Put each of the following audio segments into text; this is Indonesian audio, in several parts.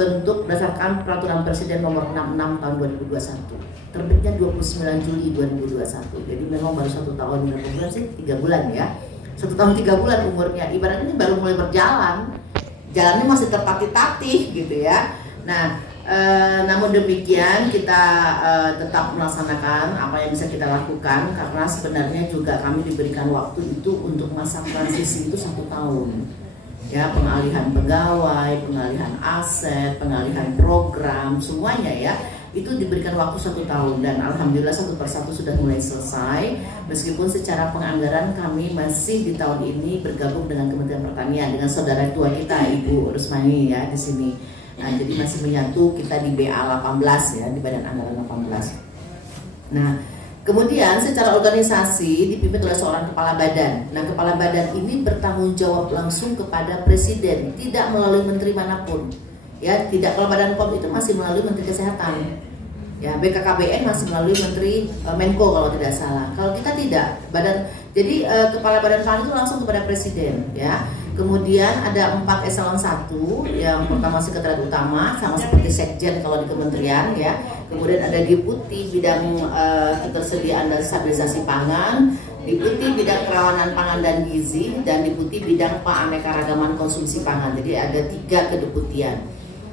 terbentuk berdasarkan Peraturan Presiden Nomor 66 Tahun 2021. Terbitnya 29 Juli 2021. Jadi memang baru 1 tahun berapa bulan sih? 3 bulan ya. 1 tahun 3 bulan umurnya. Ibaratnya ini baru mulai berjalan. Jalannya masih tertatih-tatih gitu ya. Nah, namun demikian kita tetap melaksanakan apa yang bisa kita lakukan, karena sebenarnya juga kami diberikan waktu itu untuk masa transisi itu 1 tahun ya, pengalihan pegawai, pengalihan aset, pengalihan program, semuanya ya itu diberikan waktu 1 tahun, dan alhamdulillah satu persatu sudah mulai selesai. Meskipun secara penganggaran kami masih di tahun ini bergabung dengan Kementerian Pertanian dengan saudara tua kita Ibu Rusmani ya di sini. Nah, jadi masih menyatu kita di BA 18 ya, di Badan Anggaran 18. Nah, kemudian secara organisasi dipimpin oleh seorang kepala badan. Nah, kepala badan ini bertanggung jawab langsung kepada presiden, tidak melalui menteri manapun. Ya, tidak. Kalau Badan POM itu masih melalui Menteri Kesehatan. Ya, BKKBN masih melalui Menteri Menko kalau tidak salah. Kalau kita tidak, jadi kepala badan pangan itu langsung kepada presiden ya. Kemudian ada 4 eselon 1, yang pertama sekretariat utama sama seperti sekjen kalau di kementerian ya. Kemudian ada deputi bidang ketersediaan dan stabilisasi pangan, deputi bidang kerawanan pangan dan gizi, dan deputi bidang keanekaragaman konsumsi pangan. Jadi ada 3 kedeputian.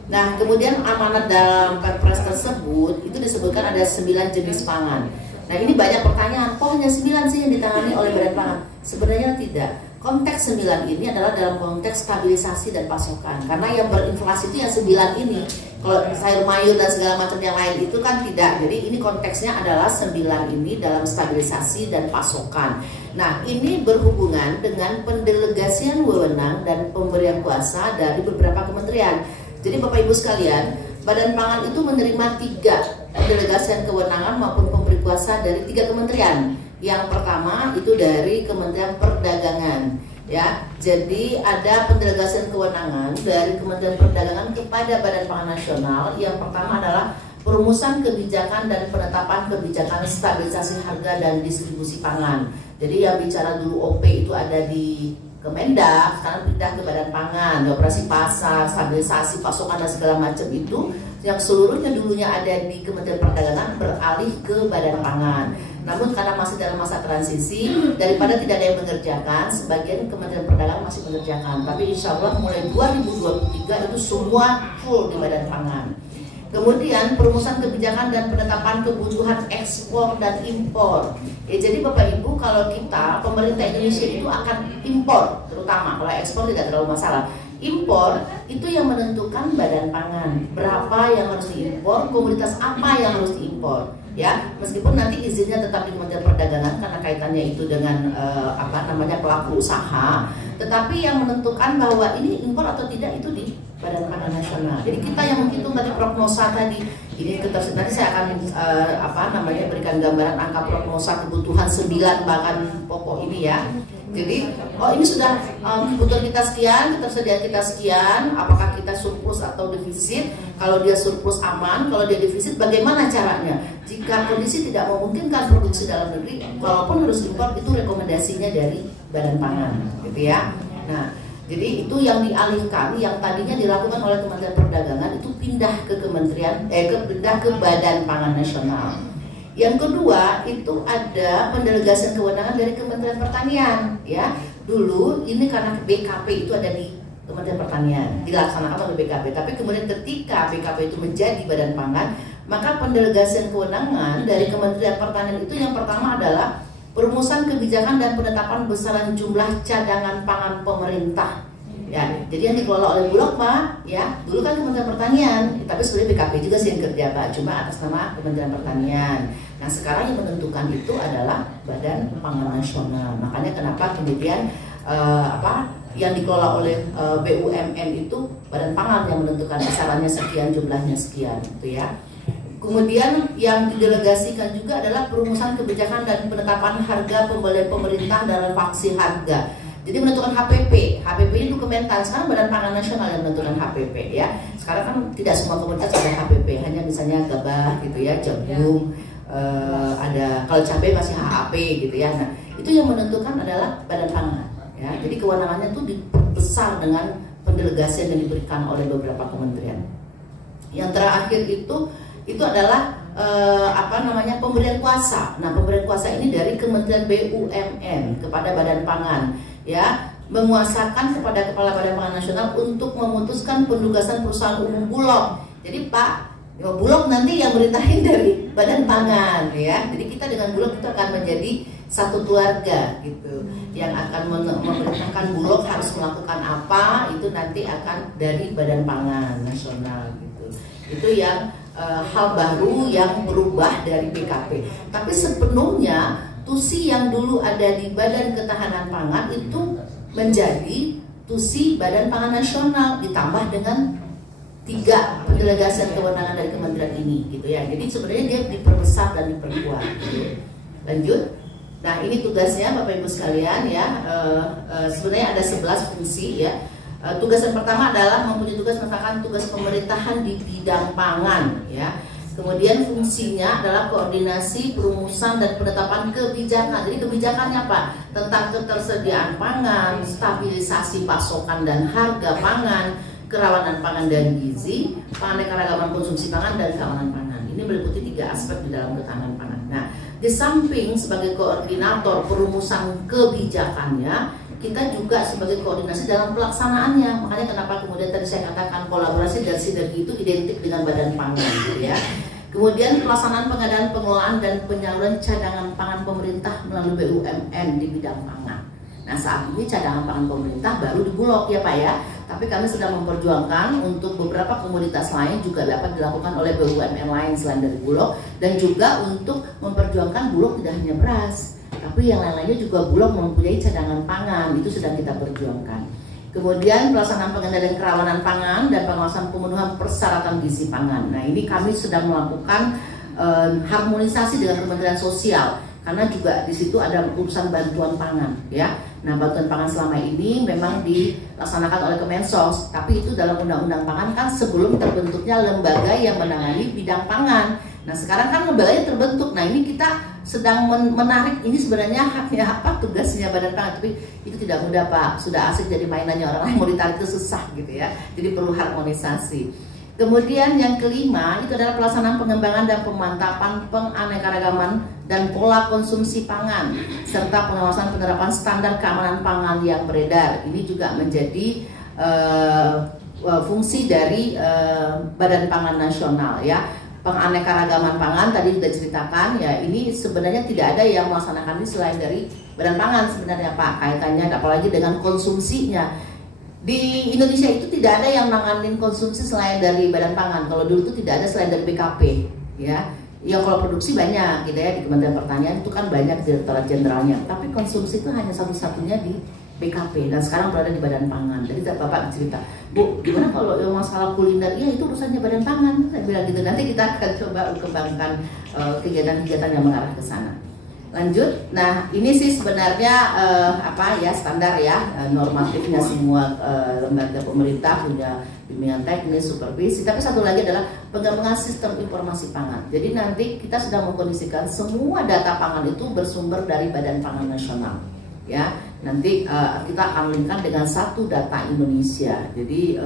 Nah, kemudian amanat dalam Perpres tersebut itu disebutkan ada 9 jenis pangan. Nah, ini banyak pertanyaan, kok hanya 9 sih yang ditangani oleh Badan Pangan? Sebenarnya tidak. Konteks 9 ini adalah dalam konteks stabilisasi dan pasokan. Karena yang berinflasi itu yang 9 ini. Kalau sayur mayur dan segala macam yang lain itu kan tidak. Jadi ini konteksnya adalah 9 ini dalam stabilisasi dan pasokan. Nah, ini berhubungan dengan pendelegasian wewenang dan pemberian kuasa dari beberapa kementerian. Jadi Bapak Ibu sekalian, Badan Pangan itu menerima 3 pendelegasian kewenangan maupun pemberi kuasa dari 3 kementerian. Yang pertama itu dari Kementerian Perdagangan ya. Jadi ada pendelegasian kewenangan dari Kementerian Perdagangan kepada Badan Pangan Nasional. Yang pertama adalah perumusan kebijakan dan penetapan kebijakan stabilisasi harga dan distribusi pangan. Jadi yang bicara dulu OP itu ada di Kemendak, sekarang pindah ke Badan Pangan, operasi pasar, stabilisasi pasokan dan segala macam itu yang seluruhnya dulunya ada di Kementerian Perdagangan beralih ke Badan Pangan. Namun karena masih dalam masa transisi, daripada tidak ada yang mengerjakan, sebagian Kementerian Perdagangan masih mengerjakan. Tapi insya Allah mulai 2023 itu semua full di Badan Pangan. Kemudian perumusan kebijakan dan penetapan kebutuhan ekspor dan impor. Ya, jadi Bapak Ibu, kalau kita pemerintah Indonesia itu akan impor, terutama kalau ekspor tidak terlalu masalah. Impor itu yang menentukan Badan Pangan. Berapa yang harus diimpor, komoditas apa yang harus diimpor. Ya, meskipun nanti izinnya tetap di Kementerian Perdagangan karena kaitannya itu dengan pelaku usaha, tetapi yang menentukan bahwa ini impor atau tidak itu di Badan Pangan Nasional. Jadi kita yang menghitung tadi prognosa tadi, ini nanti saya akan berikan gambaran angka prognosa kebutuhan 9 bahan pokok ini ya. Jadi, ini sudah kebutuhan kita sekian, ketersediaan kita sekian, apakah kita surplus atau defisit? Kalau dia surplus aman, kalau dia defisit bagaimana caranya? Jika kondisi tidak memungkinkan produksi dalam negeri, walaupun harus impor, itu rekomendasinya dari Badan Pangan, gitu ya. Nah, jadi itu yang dialihkan, yang tadinya dilakukan oleh Kementerian Perdagangan itu pindah ke pindah ke Badan Pangan Nasional. Yang kedua itu ada pendelegasian kewenangan dari Kementerian Pertanian ya. Dulu ini karena BKP itu ada di Kementerian Pertanian, dilaksanakan oleh BKP. Tapi kemudian ketika BKP itu menjadi Badan Pangan, maka pendelegasian kewenangan dari Kementerian Pertanian itu yang pertama adalah perumusan kebijakan dan penetapan besaran jumlah cadangan pangan pemerintah. Ya, jadi yang dikelola oleh Bulog Pak, ya dulu kan Kementerian Pertanian, tapi sebenarnya BKP juga sih yang kerja Pak, cuma atas nama Kementerian Pertanian. Nah sekarang yang menentukan itu adalah Badan Pangan Nasional. Makanya kenapa kemudian yang dikelola oleh BUMN itu Badan Pangan yang menentukan besarannya sekian, jumlahnya sekian, gitu ya. Kemudian yang didelegasikan juga adalah perumusan kebijakan dan penetapan harga pembelian pemerintah dalam faksi harga. Jadi menentukan HPP, HPP itu Kementan, sekarang Badan Pangan Nasional yang menentukan HPP ya. Sekarang kan tidak semua komoditas ada HPP, hanya misalnya gabah gitu ya, jagung, ada kalau cabai masih HAP gitu ya. Nah itu yang menentukan adalah Badan Pangan ya. Jadi kewenangannya itu dibesar dengan pendelegasian yang diberikan oleh beberapa kementerian. Yang terakhir itu adalah pemberian kuasa. Nah, pemberian kuasa ini dari Kementerian BUMN kepada Badan Pangan, ya, menguasakan kepada Kepala Badan Pangan Nasional untuk memutuskan penugasan perusahaan umum Bulog. Jadi Pak Bulog nanti yang merintahin dari Badan Pangan, ya. Jadi kita dengan Bulog itu akan menjadi satu keluarga gitu. Yang akan memerintahkan Bulog harus melakukan apa itu nanti akan dari Badan Pangan Nasional gitu. Itu yang hal baru yang berubah dari BKP. Tapi sepenuhnya TUSI yang dulu ada di Badan Ketahanan Pangan itu menjadi TUSI Badan Pangan Nasional ditambah dengan 3 pendelegasian kewenangan dari kementerian ini gitu ya. Jadi sebenarnya dia diperbesar dan diperkuat gitu. Lanjut. Nah, ini tugasnya Bapak Ibu sekalian ya. Sebenarnya ada 11 fungsi ya. Tugas yang pertama adalah mempunyai tugas melaksanakan tugas pemerintahan di bidang pangan ya. Kemudian fungsinya adalah koordinasi, perumusan dan penetapan kebijakan. Jadi kebijakannya apa? Tentang ketersediaan pangan, stabilisasi pasokan dan harga pangan, kerawanan pangan dan gizi, keanekaragaman konsumsi pangan dan keamanan pangan. Ini meliputi 3 aspek di dalam ketahanan pangan. Nah, di samping sebagai koordinator perumusan kebijakannya, kita juga sebagai koordinasi dalam pelaksanaannya. Makanya kenapa kemudian tadi saya katakan kolaborasi dan sinergi itu identik dengan Badan Pangan gitu ya. Kemudian pelaksanaan pengadaan, pengelolaan dan penyaluran cadangan pangan pemerintah melalui BUMN di bidang pangan. Nah, saat ini cadangan pangan pemerintah baru di Bulog ya Pak ya. Tapi kami sedang memperjuangkan untuk beberapa komoditas lain juga dapat dilakukan oleh BUMN lain selain dari Bulog, dan juga untuk memperjuangkan Bulog tidak hanya beras, tapi yang lain-lainnya juga Bulog mempunyai cadangan pangan, itu sedang kita perjuangkan. Kemudian pelaksanaan pengendalian kerawanan pangan dan pengawasan pemenuhan persyaratan gizi pangan. Nah, ini kami sedang melakukan harmonisasi dengan Kementerian Sosial, karena juga di situ ada urusan bantuan pangan ya. Nah, bantuan pangan selama ini memang dilaksanakan oleh Kemensos, tapi itu dalam Undang-Undang Pangan kan sebelum terbentuknya lembaga yang menangani bidang pangan. Nah, sekarang kan lembaganya terbentuk. Nah, ini kita sedang menarik, ini sebenarnya haknya apa, tugasnya Badan Pangan, tapi itu tidak mudah Pak. Sudah asik jadi mainannya orang lain, mau ditarik itu susah gitu ya. Jadi perlu harmonisasi. Kemudian yang kelima itu adalah pelaksanaan pengembangan dan pemantapan penganekaragaman dan pola konsumsi pangan, serta pengawasan penerapan standar keamanan pangan yang beredar. Ini juga menjadi fungsi dari Badan Pangan Nasional ya. Penganekaragaman pangan tadi sudah ceritakan ya, ini sebenarnya tidak ada yang melaksanakan ini selain dari Badan Pangan sebenarnya Pak, kaitannya apalagi dengan konsumsinya. Di Indonesia itu tidak ada yang nanganin konsumsi selain dari Badan Pangan. Kalau dulu itu tidak ada selain dari BKP ya. Ya kalau produksi banyak gitu ya, di Kementerian Pertanian itu kan banyak direktorat jenderalnya, tapi konsumsi itu hanya satu-satunya di BKP dan sekarang berada di Badan Pangan. Jadi Bapak cerita, Bu, gimana kalau masalah kuliner? Ya itu urusannya Badan Pangan. Saya bilang gitu. Nanti kita akan coba kembangkan kegiatan-kegiatan yang mengarah ke sana. Lanjut. Nah, ini sih sebenarnya standar ya, normatifnya semua lembaga pemerintah punya bimbingan teknis, supervisi. Tapi satu lagi adalah pengembangan sistem informasi pangan. Jadi nanti kita sedang mengkondisikan semua data pangan itu bersumber dari Badan Pangan Nasional. Ya, nanti kita akan linkkan dengan satu data Indonesia. Jadi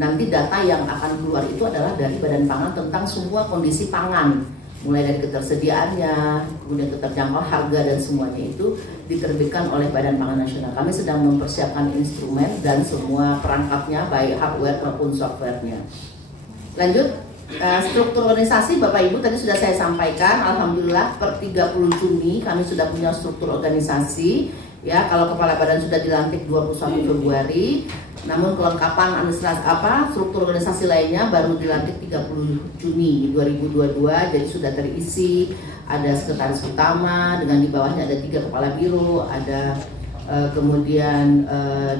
nanti data yang akan keluar itu adalah dari Badan Pangan tentang semua kondisi pangan, mulai dari ketersediaannya, kemudian keterjangkauan harga dan semuanya itu diterbitkan oleh Badan Pangan Nasional. Kami sedang mempersiapkan instrumen dan semua perangkatnya, baik hardware maupun softwarenya. Lanjut. Struktur organisasi Bapak Ibu tadi sudah saya sampaikan. Alhamdulillah per 30 Juni kami sudah punya struktur organisasi ya. Kalau kepala badan sudah dilantik 21 Februari, namun kelengkapan administrasi struktur organisasi lainnya baru dilantik 30 Juni 2022. Jadi sudah terisi, ada sekretaris utama dengan di bawahnya ada 3 kepala biro, ada kemudian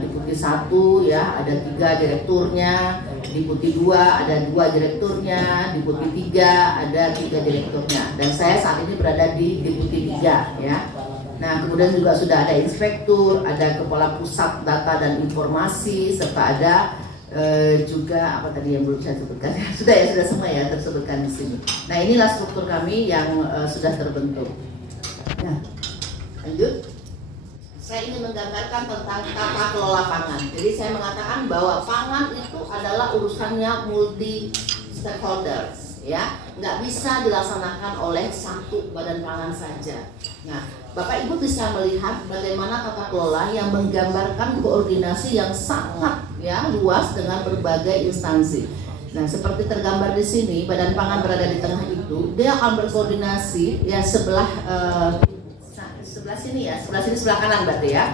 Deputi 1 ya, ada 3 direkturnya, Deputi 2 ada 2 direkturnya, Deputi 3 ada 3 direkturnya, dan saya saat ini berada di Deputi 3 ya. Nah, kemudian juga sudah ada inspektur, ada kepala pusat data dan informasi, serta ada juga apa tadi yang belum saya sebutkan. sudah semua ya tersebutkan di sini. Nah, inilah struktur kami yang sudah terbentuk. Nah, lanjut. Saya ingin menggambarkan tentang tata kelola pangan. Jadi saya mengatakan bahwa pangan itu adalah urusannya multi stakeholders, ya, nggak bisa dilaksanakan oleh satu badan pangan saja. Nah, Bapak Ibu bisa melihat bagaimana tata kelola yang menggambarkan koordinasi yang sangat ya luas dengan berbagai instansi. Nah, seperti tergambar di sini, badan pangan berada di tengah itu, dia akan berkoordinasi ya sebelah sini ya, sebelah sini sebelah kanan berarti ya.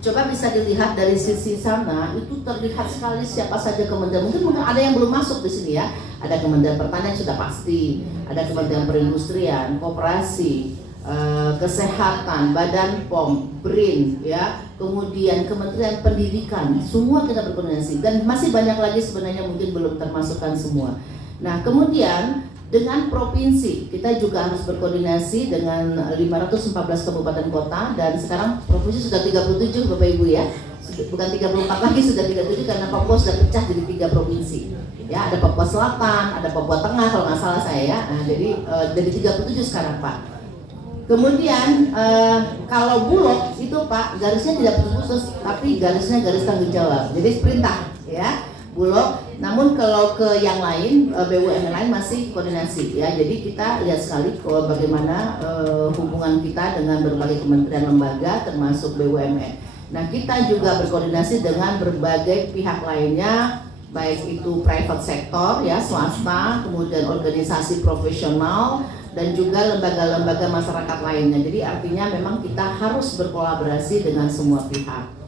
Coba bisa dilihat dari sisi sana, itu terlihat sekali siapa saja kementerian. Mungkin ada yang belum masuk di sini ya. Ada Kementerian Pertanian sudah pasti, ada Kementerian Perindustrian, Koperasi, Kesehatan, Badan POM, BRIN, ya, kemudian Kementerian Pendidikan, semua kita berkoordinasi. Dan masih banyak lagi sebenarnya mungkin belum termasukkan semua. Nah, kemudian dengan provinsi, kita juga harus berkoordinasi dengan 514 kabupaten kota, dan sekarang provinsi sudah 37 Bapak Ibu ya. Bukan 34 lagi, sudah 37 karena Papua sudah pecah jadi 3 provinsi. Ya, ada Papua Selatan, ada Papua Tengah kalau nggak salah saya ya. Nah, jadi dari 37 sekarang Pak. Kemudian kalau Bulog itu Pak, garisnya tidak khusus, tapi garisnya garis tanggung jawab. Jadi perintah ya. Bulog, namun kalau ke yang lain BUMN lain masih koordinasi ya. Jadi kita lihat sekali bagaimana hubungan kita dengan berbagai kementerian lembaga termasuk BUMN. Nah, kita juga berkoordinasi dengan berbagai pihak lainnya, baik itu private sector ya, swasta, kemudian organisasi profesional dan juga lembaga-lembaga masyarakat lainnya. Jadi artinya memang kita harus berkolaborasi dengan semua pihak.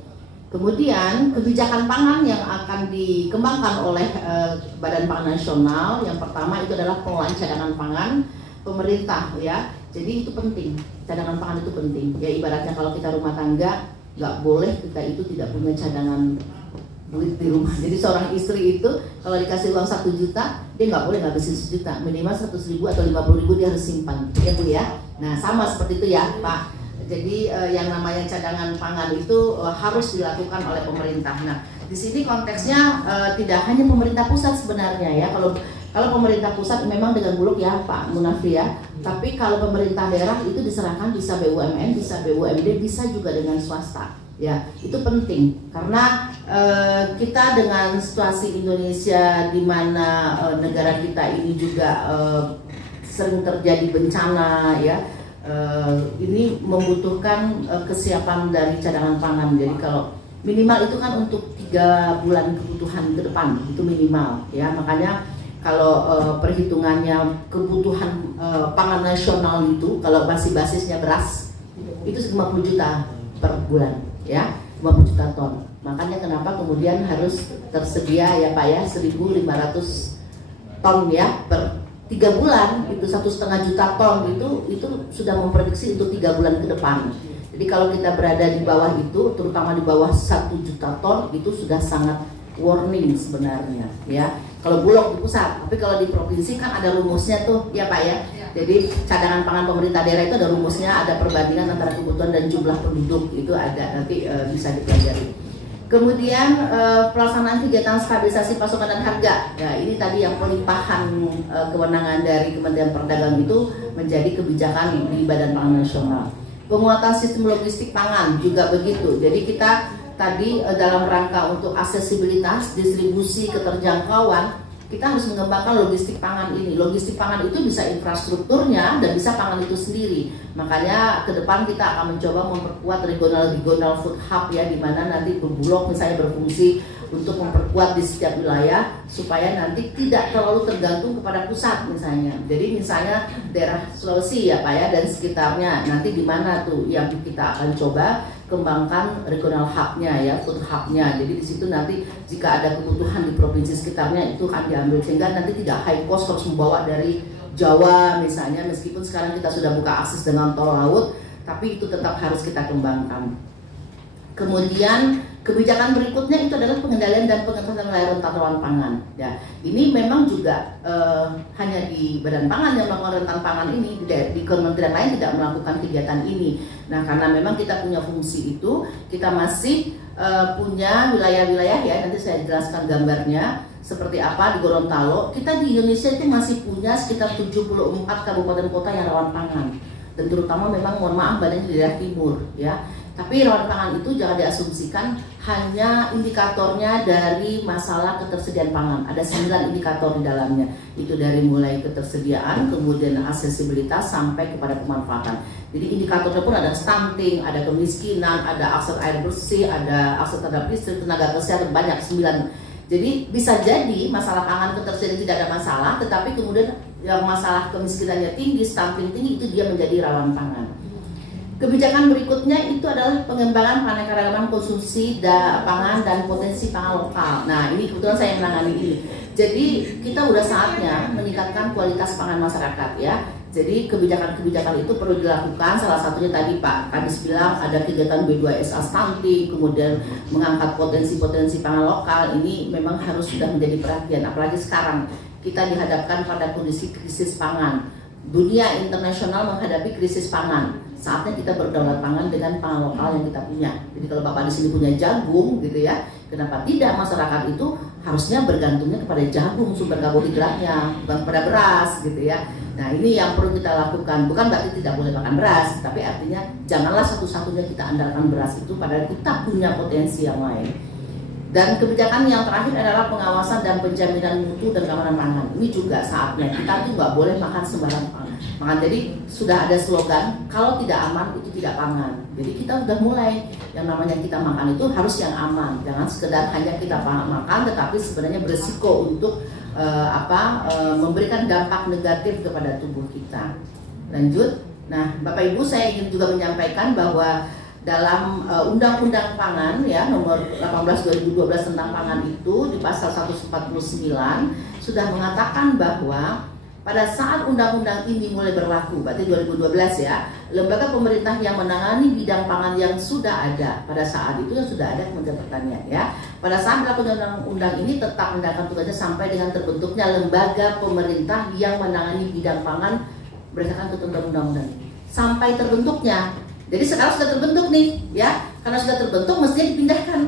Kemudian kebijakan pangan yang akan dikembangkan oleh Badan Pangan Nasional, yang pertama itu adalah pengelolaan cadangan pangan pemerintah ya. Jadi itu penting, cadangan pangan itu penting. Ya ibaratnya kalau kita rumah tangga, nggak boleh kita itu tidak punya cadangan duit di rumah. Jadi seorang istri itu kalau dikasih uang 1 juta, dia nggak boleh ngabisin 1 juta, minimal 100.000 atau 50.000 dia harus simpan, ya Bu ya. Nah sama seperti itu ya Pak. Jadi yang namanya cadangan pangan itu harus dilakukan oleh pemerintah. Nah, di sini konteksnya tidak hanya pemerintah pusat sebenarnya ya. Kalau pemerintah pusat memang dengan Bulog ya Pak Munafi ya. Tapi kalau pemerintah daerah itu diserahkan, bisa BUMN, bisa BUMD, bisa juga dengan swasta. Ya, itu penting karena kita dengan situasi Indonesia di mana negara kita ini juga sering terjadi bencana ya. Ini membutuhkan kesiapan dari cadangan pangan. Jadi kalau minimal itu kan untuk 3 bulan kebutuhan ke depan itu minimal ya. Makanya kalau perhitungannya kebutuhan pangan nasional itu kalau basisnya beras itu 50 juta per bulan ya, 50 juta ton. Makanya kenapa kemudian harus tersedia ya Pak ya 1.500 ton ya per 3 bulan, itu 1,5 juta ton itu sudah memprediksi untuk 3 bulan ke depan. Jadi kalau kita berada di bawah itu, terutama di bawah 1 juta ton, itu sudah sangat warning sebenarnya ya. Kalau Bulog di pusat, tapi kalau di provinsi kan ada rumusnya tuh ya Pak ya. Jadi cadangan pangan pemerintah daerah itu ada rumusnya, ada perbandingan antara kebutuhan dan jumlah penduduk, itu ada, nanti bisa dipelajari. Kemudian pelaksanaan kegiatan stabilisasi pasokan dan harga. Ya, ini tadi yang pelimpahan kewenangan dari Kementerian Perdagangan itu menjadi kebijakan di Badan Pangan Nasional. Penguatan sistem logistik pangan juga begitu. Jadi kita tadi dalam rangka untuk aksesibilitas, distribusi, keterjangkauan, kita harus mengembangkan logistik pangan ini. Logistik pangan itu bisa infrastrukturnya dan bisa pangan itu sendiri. Makanya ke depan kita akan mencoba memperkuat regional food hub ya, di mana nanti Bulog misalnya berfungsi untuk memperkuat di setiap wilayah supaya nanti tidak terlalu tergantung kepada pusat misalnya. Jadi misalnya daerah Sulawesi ya Pak ya dan sekitarnya, nanti di mana tuh yang kita akan coba kembangkan regional hubnya ya, food hubnya. Jadi di situ nanti jika ada kebutuhan di provinsi sekitarnya itu akan diambil sehingga nanti tidak high cost harus membawa dari Jawa misalnya, meskipun sekarang kita sudah buka akses dengan tol laut, tapi itu tetap harus kita kembangkan. Kemudian kebijakan berikutnya itu adalah pengendalian dan pengentasan wilayah rentan rawan pangan. Ya, ini memang juga hanya di Badan Pangan yang melakukan rentan pangan ini, di kementerian lain tidak melakukan kegiatan ini. Nah, karena memang kita punya fungsi itu, kita masih punya wilayah-wilayah ya. Nanti saya jelaskan gambarnya seperti apa di Gorontalo. Kita di Indonesia itu masih punya sekitar 74 kabupaten kota yang rawan pangan. dan terutama memang mohon maaf banyak di daerah timur ya. Tapi rawan pangan itu jangan diasumsikan hanya indikatornya dari masalah ketersediaan pangan. Ada 9 indikator di dalamnya. Itu dari mulai ketersediaan, kemudian aksesibilitas sampai kepada pemanfaatan. Jadi indikatornya pun ada stunting, ada kemiskinan, ada akses air bersih, ada akses terhadap listrik, tenaga kesehatan, banyak 9. Jadi bisa jadi masalah pangan ketersediaan tidak ada masalah, tetapi kemudian yang masalah kemiskinannya tinggi, stunting tinggi, itu dia menjadi rawan pangan. Kebijakan berikutnya itu adalah pengembangan keanekaragaman konsumsi pangan dan potensi pangan lokal. Nah, ini kebetulan saya yang menangani ini. Jadi kita udah saatnya meningkatkan kualitas pangan masyarakat ya. Jadi kebijakan-kebijakan itu perlu dilakukan. Salah satunya tadi Pak Kadis bilang ada kegiatan B2SA stunting, kemudian mengangkat potensi-potensi pangan lokal. Ini memang harus sudah menjadi perhatian. Apalagi sekarang kita dihadapkan pada kondisi krisis pangan. Dunia internasional menghadapi krisis pangan. Saatnya kita berdaulat pangan dengan pangan lokal yang kita punya. Jadi kalau Bapak di sini punya jagung gitu ya, kenapa tidak masyarakat itu harusnya bergantungnya kepada jagung sumber karbohidratnya, bukan kepada beras gitu ya. Nah, ini yang perlu kita lakukan. Bukan berarti tidak boleh makan beras, tapi artinya janganlah satu-satunya kita andalkan beras itu, padahal kita punya potensi yang lain. Dan kebijakan yang terakhir adalah pengawasan dan penjaminan mutu dan keamanan pangan. Ini juga saatnya kita tuh nggak boleh makan sembarang pangan. Jadi sudah ada slogan kalau tidak aman itu tidak pangan. Jadi kita udah mulai yang namanya kita makan itu harus yang aman. Jangan sekedar hanya kita makan, tetapi sebenarnya berisiko untuk memberikan dampak negatif kepada tubuh kita. Lanjut. Nah, Bapak Ibu, saya ingin juga menyampaikan bahwa dalam Undang-Undang Pangan ya nomor 18 2012 tentang pangan itu di pasal 149 sudah mengatakan bahwa pada saat undang-undang ini mulai berlaku, berarti 2012 ya, lembaga pemerintah yang menangani bidang pangan yang sudah ada pada saat itu yang sudah ada Kementerian Pertanian ya. Pada saat berlaku undang-undang ini tetap menjalankan tugasnya sampai dengan terbentuknya lembaga pemerintah yang menangani bidang pangan berdasarkan ketentuan undang-undang sampai terbentuknya. Jadi sekarang sudah terbentuk nih, ya, karena sudah terbentuk mestinya dipindahkan,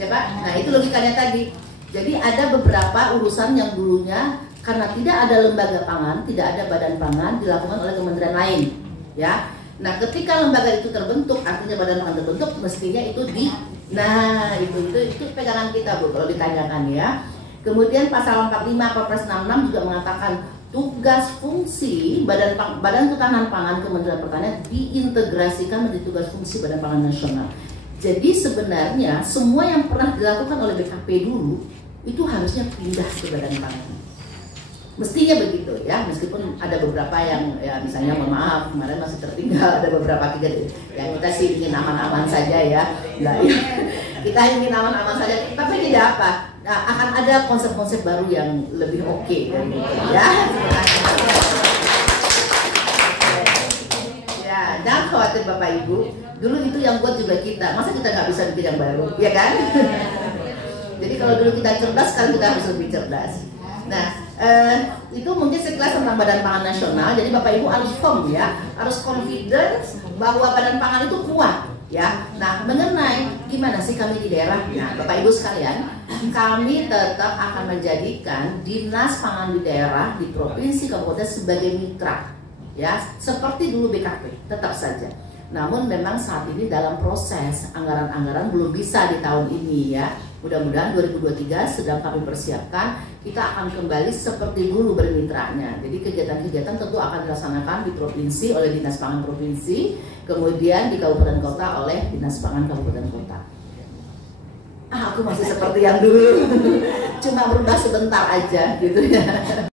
ya Pak. Nah itu logikanya tadi. Jadi ada beberapa urusan yang dulunya karena tidak ada lembaga pangan, tidak ada badan pangan dilakukan oleh kementerian lain, ya. Nah ketika lembaga itu terbentuk, artinya badan pangan terbentuk, mestinya itu itu pegangan kita Bu kalau ditanyakan ya. Kemudian pasal 45 Perpres 66 juga mengatakan tugas fungsi Badan Ketahanan Pangan Kementerian Pertanian diintegrasikan menjadi tugas fungsi Badan Pangan Nasional. Jadi sebenarnya semua yang pernah dilakukan oleh BKP dulu itu harusnya pindah ke Badan Pangan. Mestinya begitu ya, meskipun ada beberapa yang ya misalnya mohon maaf kemarin masih tertinggal ada beberapa yang kita sih ingin aman-aman saja ya. Nah, ya. Kita ingin aman-aman saja, tapi tidak apa. Nah, akan ada konsep-konsep baru yang lebih oke dari itu ya. Ya, jangan khawatir Bapak Ibu. Dulu itu yang buat juga kita. Masa kita nggak bisa bikin yang baru, ya kan? Jadi kalau dulu kita cerdas, sekarang kita harus lebih cerdas. Nah, itu mungkin sekilas tentang Badan Pangan Nasional. Jadi Bapak Ibu harus firm ya, harus confidence bahwa Badan Pangan itu kuat. Ya, nah mengenai gimana sih kami di daerah, nah Bapak Ibu sekalian, kami tetap akan menjadikan Dinas Pangan di daerah di provinsi kabupaten sebagai mitra, ya seperti dulu BKP, tetap saja. Namun memang saat ini dalam proses anggaran-anggaran belum bisa di tahun ini ya. Mudah-mudahan 2023 sedang kami persiapkan, kita akan kembali seperti dulu bermitranya. Jadi kegiatan-kegiatan tentu akan dilaksanakan di provinsi oleh Dinas Pangan Provinsi, kemudian di kabupaten kota oleh Dinas Pangan Kabupaten Kota. Aku masih seperti yang dulu, cuma berubah sebentar aja gitu ya.